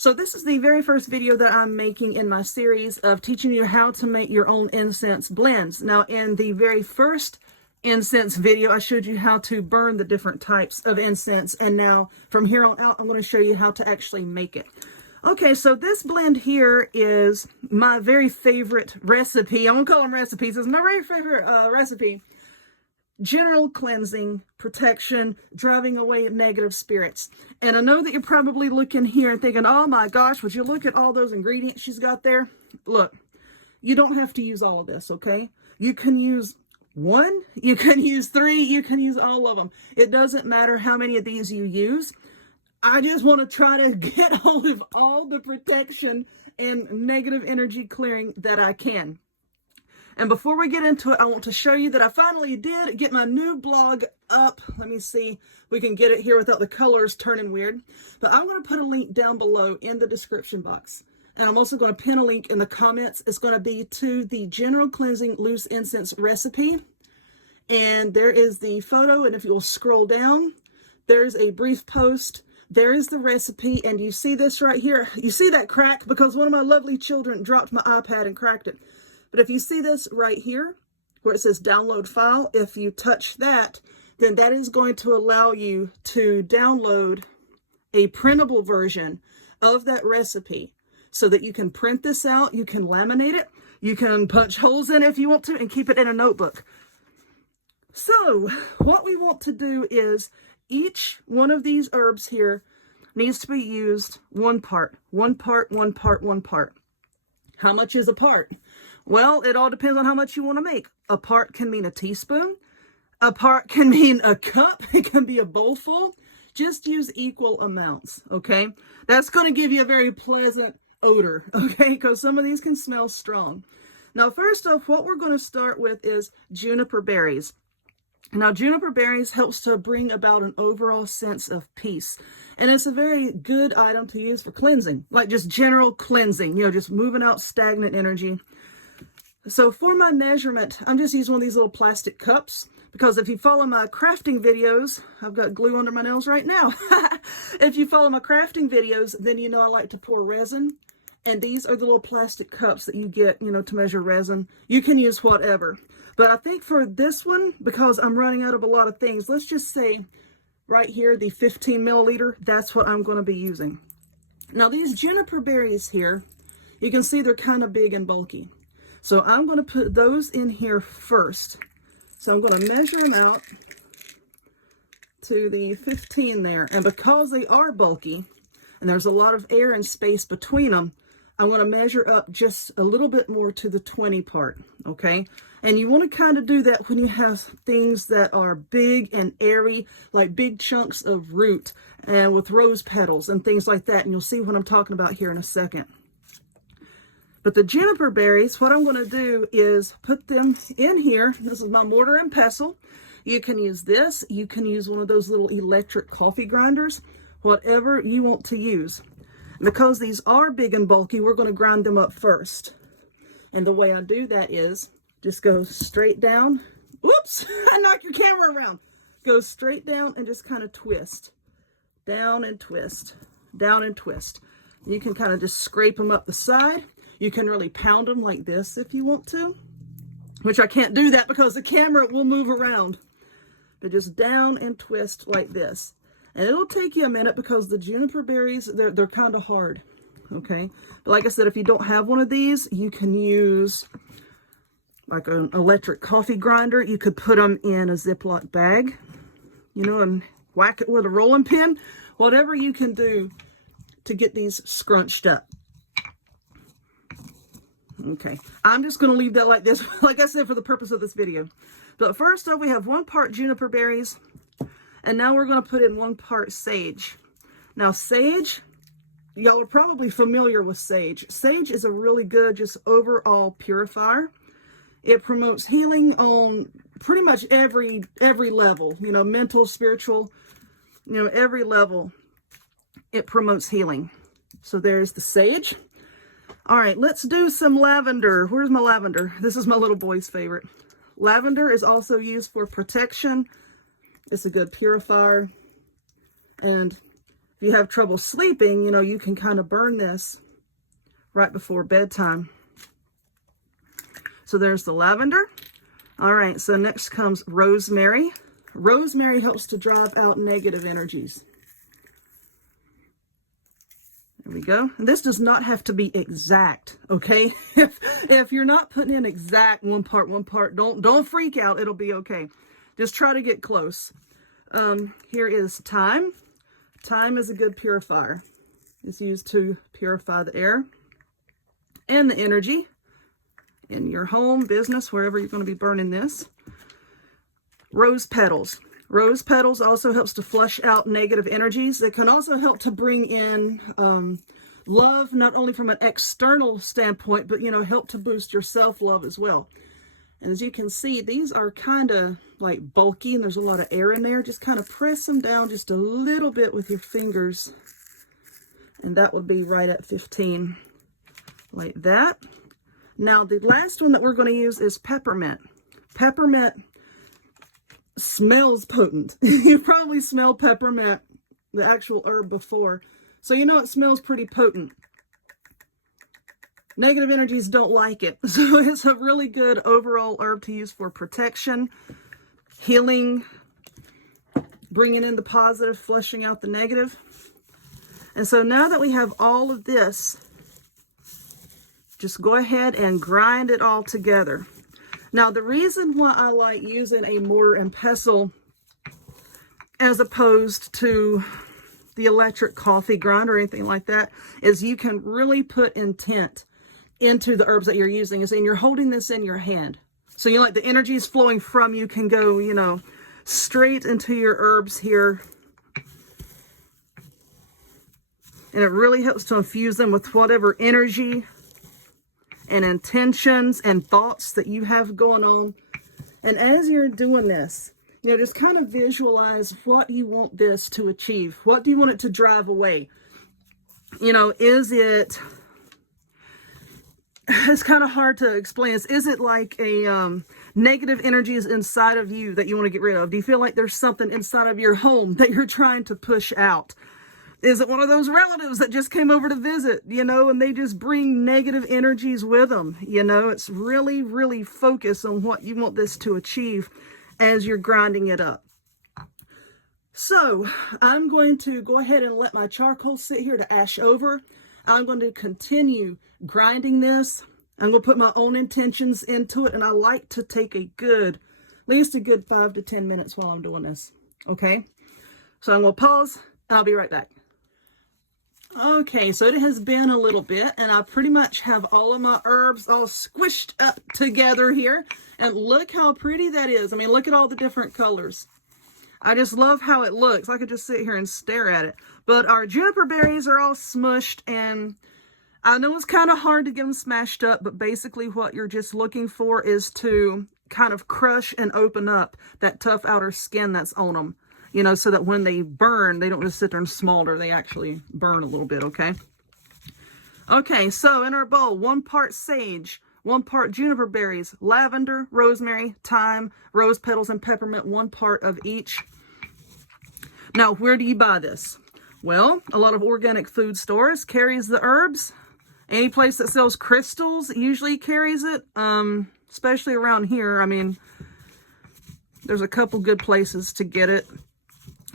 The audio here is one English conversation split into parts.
So this is the very first video that I'm making in my series of teaching you how to make your own incense blends. Now, in the very first incense video, I showed you how to burn the different types of incense. And now from here on out, I'm going to show you how to actually make it. Okay, so this blend here is my very favorite recipe. I won't call them recipes. It's my very favorite recipe. General cleansing, protection, driving away negative spirits. And I know that you're probably looking here and thinking, oh my gosh, would you look at all those ingredients she's got there? Look, you don't have to use all of this, okay? You can use one, you can use three, you can use all of them. It doesn't matter how many of these you use. I just want to try to get hold of all the protection and negative energy clearing that I can. And before we get into it, I want to show you that I finally did get my new blog up. Let me see if we can get it here without the colors turning weird. But I'm going to put a link down below in the description box. And I'm also going to pin a link in the comments. It's going to be to the General Cleansing Loose Incense recipe. And there is the photo. And if you'll scroll down, there's a brief post. There is the recipe. And you see this right here. You see that crack? Because one of my lovely children dropped my iPad and cracked it. But if you see this right here, where it says download file, if you touch that, then that is going to allow you to download a printable version of that recipe so that you can print this out, you can laminate it, you can punch holes in it if you want to, and keep it in a notebook. So what we want to do is each one of these herbs here needs to be used one part, one part, one part, one part. How much is a part? Well, it all depends on how much you want to make. A part can mean a teaspoon. A part can mean a cup. It can be a bowl full. Just use equal amounts, okay? That's going to give you a very pleasant odor, okay? Because some of these can smell strong. Now, first off, what we're going to start with is juniper berries. Now, juniper berries helps to bring about an overall sense of peace. And it's a very good item to use for cleansing, like just general cleansing, just moving out stagnant energy. So for my measurement, I'm just using one of these little plastic cups because if you follow my crafting videos, I've got glue under my nails right now. If you follow my crafting videos, then you know I like to pour resin. And these are the little plastic cups that you get, to measure resin. You can use whatever. But I think for this one, because I'm running out of a lot of things, let's just say right here, the 15 milliliter, that's what I'm going to be using. Now these juniper berries here, you can see they're kind of big and bulky. So I'm going to put those in here first. So I'm going to measure them out to the 15 there. And because they are bulky, and there's a lot of air and space between them, I'm going to measure up just a little bit more to the 20 part, okay? And you want to kind of do that when you have things that are big and airy, like big chunks of root and with rose petals and things like that. And you'll see what I'm talking about here in a second. But the juniper berries, what I'm going to do is put them in here. This is my mortar and pestle. You can use this. You can use one of those little electric coffee grinders, whatever you want to use. And because these are big and bulky, we're going to grind them up first. And the way I do that is just go straight down. Whoops, I knocked your camera around. Go straight down and just kind of twist. Down and twist. Down and twist. You can kind of just scrape them up the side. You can really pound them like this if you want to, which I can't do that because the camera will move around. But just down and twist like this. And it'll take you a minute because the juniper berries, they're kind of hard, okay? But like I said, if you don't have one of these, you can use like an electric coffee grinder. You could put them in a Ziploc bag, and whack it with a rolling pin. Whatever you can do to get these scrunched up. Okay, I'm just going to leave that like this, like I said, for the purpose of this video. But first off, we have 1 part juniper berries, and now we're going to put in 1 part sage. Now, sage, y'all are probably familiar with sage. Sage is a really good, just overall purifier. It promotes healing on pretty much every level, mental, spiritual, every level. It promotes healing. So there's the sage. All right, let's do some lavender. Where's my lavender? This is my little boy's favorite. Lavender is also used for protection. It's a good purifier. And if you have trouble sleeping, you know, you can kind of burn this right before bedtime. So there's the lavender. All right, so next comes rosemary. Rosemary helps to drive out negative energies. There we go. And this does not have to be exact, okay? If you're not putting in exact one part, don't freak out. It'll be okay. Just try to get close. Here is thyme. Thyme is a good purifier. It's used to purify the air and the energy in your home, business, wherever you're going to be burning this. Rose petals. Rose petals also helps to flush out negative energies. It can also help to bring in love, not only from an external standpoint, but, you know, help to boost your self-love as well. And as you can see, these are kind of like bulky and there's a lot of air in there. Just kind of press them down just a little bit with your fingers. And that would be right at 15, like that. Now, the last one that we're going to use is peppermint. Peppermint smells potent. You probably smelled peppermint, the actual herb, before. So you know it smells pretty potent. Negative energies don't like it. So it's a really good overall herb to use for protection, healing, bringing in the positive, flushing out the negative. And so now that we have all of this, just go ahead and grind it all together. Now, the reason why I like using a mortar and pestle as opposed to the electric coffee grinder or anything like that is you can really put intent into the herbs that you're using. And you're holding this in your hand. So you like the energy is flowing from you can go, you know, straight into your herbs here. And it really helps to infuse them with whatever energy and intentions and thoughts that you have going on. And as you're doing this, you know, just kind of visualize what you want this to achieve. What do you want it to drive away? You know, is it, it's kind of hard to explain. Is it like a negative energies inside of you that you want to get rid of? Do you feel like there's something inside of your home that you're trying to push out? Is it one of those relatives that just came over to visit, you know, and they just bring negative energies with them? You know, it's really, really focus on what you want this to achieve as you're grinding it up. So I'm going to go ahead and let my charcoal sit here to ash over. I'm going to continue grinding this. I'm going to put my own intentions into it. And I like to take at least a good 5 to 10 minutes while I'm doing this. Okay. So I'm going to pause. I'll be right back. Okay, so it has been a little bit, and I pretty much have all of my herbs all squished up together here. And look how pretty that is. I mean, look at all the different colors. I just love how it looks. I could just sit here and stare at it. But our juniper berries are all smushed, and I know it's kind of hard to get them smashed up, but basically what you're just looking for is to kind of crush and open up that tough outer skin that's on them. You know, so that when they burn, they don't just sit there and smolder. They actually burn a little bit, okay? Okay, so in our bowl, 1 part sage, 1 part juniper berries, lavender, rosemary, thyme, rose petals, and peppermint, 1 part of each. Now, where do you buy this? Well, a lot of organic food stores carries the herbs. Any place that sells crystals usually carries it, especially around here. I mean, there's a couple good places to get it.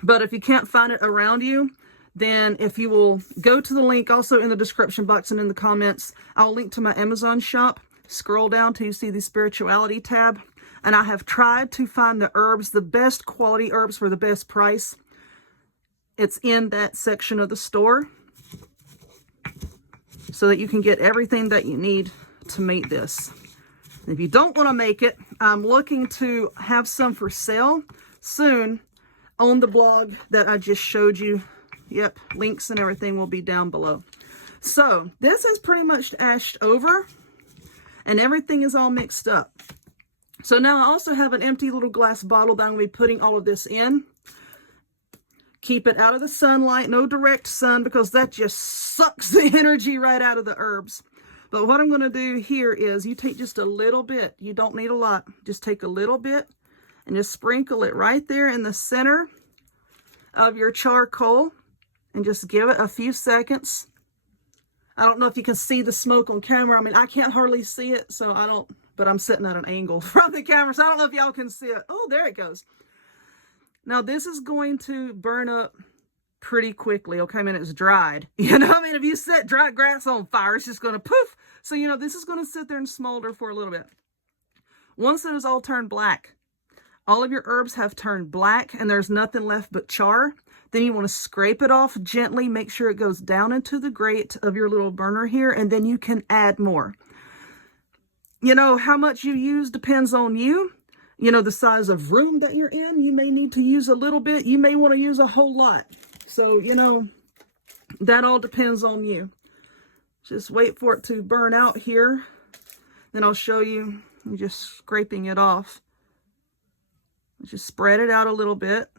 But if you can't find it around you, then if you will go to the link also in the description box and in the comments, I'll link to my Amazon shop. Scroll down till you see the spirituality tab. And I have tried to find the herbs, the best quality herbs for the best price. It's in that section of the store so that you can get everything that you need to make this. If you don't want to make it, I'm looking to have some for sale soon on the blog that I just showed you. Yep, links and everything will be down below. So this is pretty much ashed over and everything is all mixed up. So now I also have an empty little glass bottle that I'm going to be putting all of this in. Keep it out of the sunlight, no direct sun, because that just sucks the energy right out of the herbs. But what I'm going to do here is you take just a little bit. You don't need a lot. Just take a little bit and just sprinkle it right there in the center of your charcoal. and just give it a few seconds. I don't know if you can see the smoke on camera. I mean, I can't hardly see it, so I don't, but I'm sitting at an angle from the camera, so I don't know if y'all can see it. Oh, there it goes. Now, this is going to burn up pretty quickly, okay? I mean, it's dried. You know, I mean, if you set dry grass on fire, it's just going to poof. So, you know, this is going to sit there and smolder for a little bit. Once it has all turned black, all of your herbs have turned black and there's nothing left but char, then you want to scrape it off gently, make sure it goes down into the grate of your little burner here, and then you can add more. You know, how much you use depends on you. You know, the size of room that you're in, you may need to use a little bit. You may want to use a whole lot. So, you know, that all depends on you. Just wait for it to burn out here. Then I'll show you just scraping it off. Just spread it out a little bit.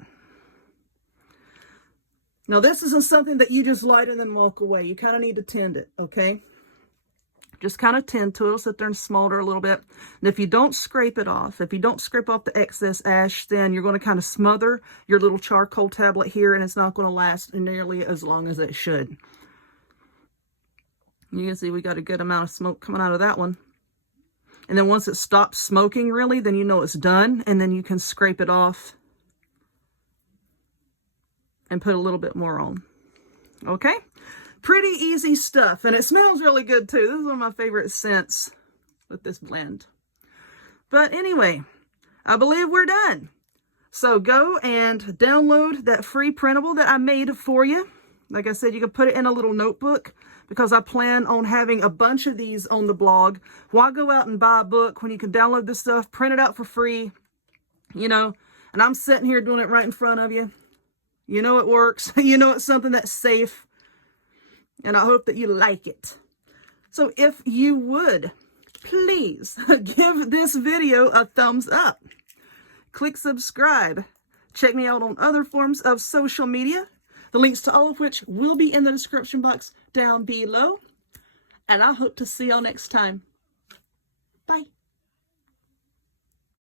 Now, this isn't something that you just light and then walk away. You kind of need to tend it, okay? Just kind of tend to it. It'll sit there and smolder a little bit. And if you don't scrape it off, if you don't scrape off the excess ash, then you're going to kind of smother your little charcoal tablet here, and it's not going to last nearly as long as it should. You can see we got a good amount of smoke coming out of that one. And then once it stops smoking really, then you know it's done, and then you can scrape it off and put a little bit more on. Okay? Pretty easy stuff, and it smells really good too. This is one of my favorite scents with this blend. But anyway, I believe we're done. So go and download that free printable that I made for you. Like I said, you can put it in a little notebook because I plan on having a bunch of these on the blog. Why go out and buy a book when you can download this stuff, print it out for free, you know, and I'm sitting here doing it right in front of you. You know it works. You know it's something that's safe. And I hope that you like it. So if you would, please give this video a thumbs up. Click subscribe. Check me out on other forms of social media. The links to all of which will be in the description box down below. And I hope to see y'all next time. Bye.